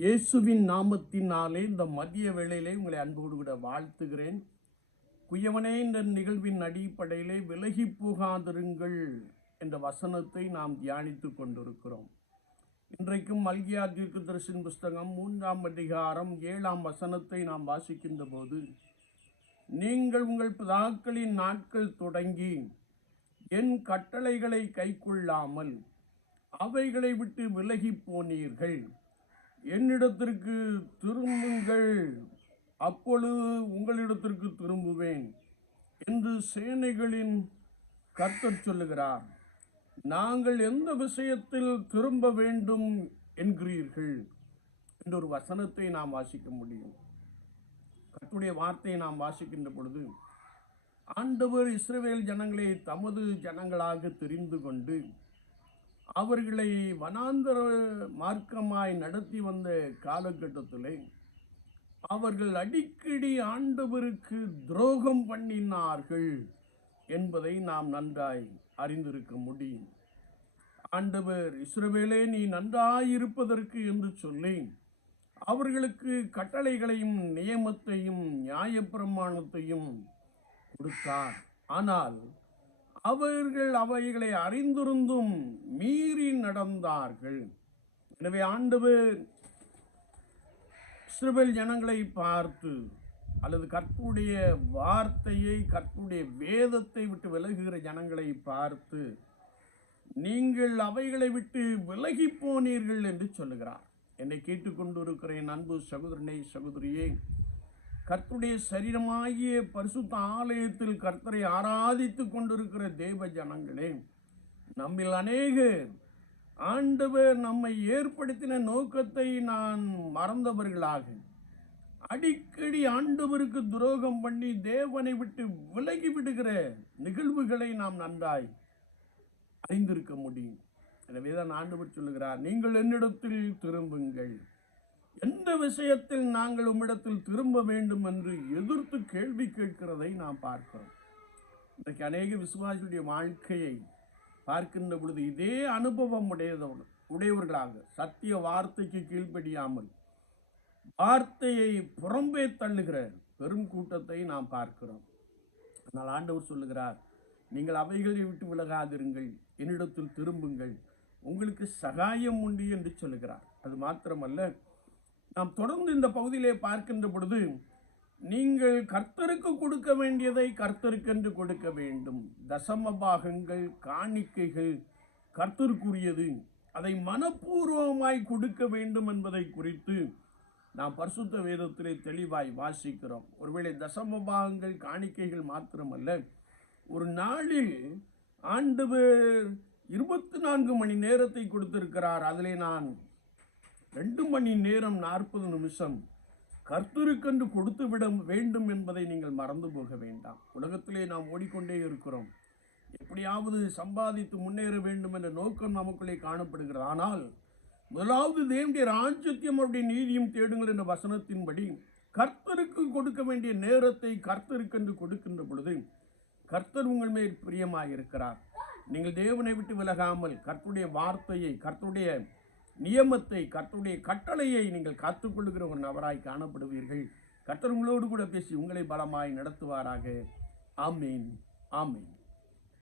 இயேசுவின் நாமத்தினாலே இந்த மதிய வேளையிலே உங்களை அன்போடு கூட வாழ்த்துகிறேன். குயவனே இந்த நிகழ்வின் அடிப்படையிலே விலகி போகாதிருங்கள் என்ற வசனத்தை நாம் தியானித்துக் கொண்டிருக்கிறோம். இன்றைக்கும் மல்கியா தீர்க்கதரிசின் புஸ்தகம் மூன்றாம் அதிகாரம் ஏழாம் வசனத்தை நாம் வாசிக்கின்ற போது நீங்கள் உங்கள் பிதாக்களின் நாட்கள் தொடங்கி என் கட்டளைகளை கைக்கொள்ளாமல் அவைகளை விட்டு விலகி போனீர்கள். என்னிடத்திற்கு திரும்புங்கள். அப்பொழுது உங்களிடத்திற்கு திரும்புவேன் என்று சேனைகளின் கர்த்தர் சொல்லுகிறார். நாங்கள் எந்த விஷயத்தில் திரும்ப வேண்டும் என்கிறீர்கள் என்ற ஒரு வசனத்தை நாம் வாசிக்க முடியும். கத்துடைய வார்த்தையை நாம் வாசிக்கின்ற பொழுது ஆண்டவர் இஸ்ரவேல் ஜனங்களை தமது ஜனங்களாக தெரிந்து கொண்டு அவர்களை வனாந்தர மார்க்கமாய் நடத்தி வந்த காலகட்டத்திலே அவர்கள் அடிக்கடி ஆண்டவருக்கு துரோகம் பண்ணினார்கள் என்பதை நாம் நன்றாய் அறிந்திருக்க முடியும். ஆண்டவர் இஸ்ரவேலே நீ நன்றாயிருப்பதற்கு என்று சொல்லி அவர்களுக்கு கட்டளைகளையும் நியமத்தையும் நியாயப்பிரமாணத்தையும் கொடுத்தார். ஆனால் அவர்கள் அவைகளை அறிந்திருந்தும் மீறி நடந்தார்கள். எனவே ஆண்டவர் இஸ்ரவேல் ஜனங்களை பார்த்து அல்லது கற்புடைய வார்த்தையை கற்புடைய வேதத்தை விட்டு விலகுகிற ஜனங்களை பார்த்து நீங்கள் அவைகளை விட்டு விலகி போனீர்கள் என்று சொல்லுகிறார். என்னை கேட்டுக்கொண்டிருக்கிறேன் அன்பு சகோதரனை சகோதரியே கர்த்தருடைய சரீரமாகிய பரிசுத்த ஆலயத்தில் கர்த்தரை ஆராதித்துக் கொண்டிருக்கிற தேவ ஜனங்களே நம்மில் அநேக ஆண்டவர் நம்மை ஏற்படுத்தின நோக்கத்தை நான் மறந்தவர்களாக. அடிக்கடி ஆண்டவருக்கு துரோகம் பண்ணி தேவனை விட்டு விலகி விடுகிற நிகழ்வுகளை நாம் நன்றாய் அறிந்திருக்க முடியும். எனவே தான் ஆண்டவர் சொல்லுகிறார் நீங்கள் என்னிடத்தில் திரும்புங்கள். எந்த விஷயத்தில் நாங்கள் உம்மிடத்தில் திரும்ப வேண்டும் என்று எதிர்த்து கேள்வி கேட்கிறதை நாம் பார்க்கிறோம். இன்றைக்கு அநேக விசுவாசியுடைய வாழ்க்கையை பார்க்கின்ற பொழுது இதே அனுபவம் உடையதோடு உடையவர்களாக சத்திய வார்த்தைக்கு கீழ்ப்படியாமல் வார்த்தையை புறம்பே தள்ளுகிற பெரும் கூட்டத்தை நாம் பார்க்கிறோம். ஆனால் ஆண்டவர் சொல்லுகிறார் நீங்கள் அவைகளை விட்டு விலகாதிருங்கள் என்னிடத்தில் திரும்புங்கள். உங்களுக்கு சகாயம் உண்டு என்று சொல்லுகிறார். அது மாத்திரமல்ல நாம் தொடர்ந்து இந்த பகுதியிலே பார்க்கின்ற பொழுது நீங்கள் கர்த்தருக்கு கொடுக்க வேண்டியதை கர்த்தருக்கென்று கொடுக்க வேண்டும். தசம பாகங்கள் காணிக்கைகள் கர்த்தருக்குரியது. அதை மனப்பூர்வமாய் கொடுக்க வேண்டும் என்பதை குறித்து நாம் பரிசுத்த வேதத்திலே தெளிவாய் வாசிக்கிறோம். ஒருவேளை தசம பாகங்கள் காணிக்கைகள் மாத்திரமல்ல ஒரு நாளில் ஆண்டு இருபத்தி நான்கு மணி நேரத்தை கொடுத்திருக்கிறார். அதிலே நான் ரெண்டு மணி நேரம் நாற்பது நிமிஷம் கர்த்தருக்கென்று கொடுத்து விட வேண்டும் என்பதை நீங்கள் மறந்து போக வேண்டாம். உலகத்திலே நாம் ஓடிக்கொண்டே இருக்கிறோம். எப்படியாவது சம்பாதித்து முன்னேற வேண்டும் என்ற நோக்கம் நமக்குள்ளே காணப்படுகிறது. ஆனால் முதலாவது தேவனுடைய ராஜ்யத்தையும் அவருடைய நீதியும் தேடுங்கள் என்ற வசனத்தின்படி கர்த்தருக்கு கொடுக்க வேண்டிய நேரத்தை கர்த்தருக்கென்று கொடுக்கின்ற பொழுது கர்த்தர் உங்கள் மேல் பிரியமாக இருக்கிறார் நீங்கள் தேவனை விட்டு விலகாமல் கர்த்தருடைய வார்த்தையை கர்த்தருடைய நியமத்தை கர்த்தருடைய கட்டளையை நீங்கள் காத்துக்கொள்ளுகிற ஒரு நபராய் காணப்படுவீர்கள். கர்த்தர் உங்களோடு கூட பேசி உங்களை பலமாய் நடத்துவாராக. ஆமீன். ஆமீன்.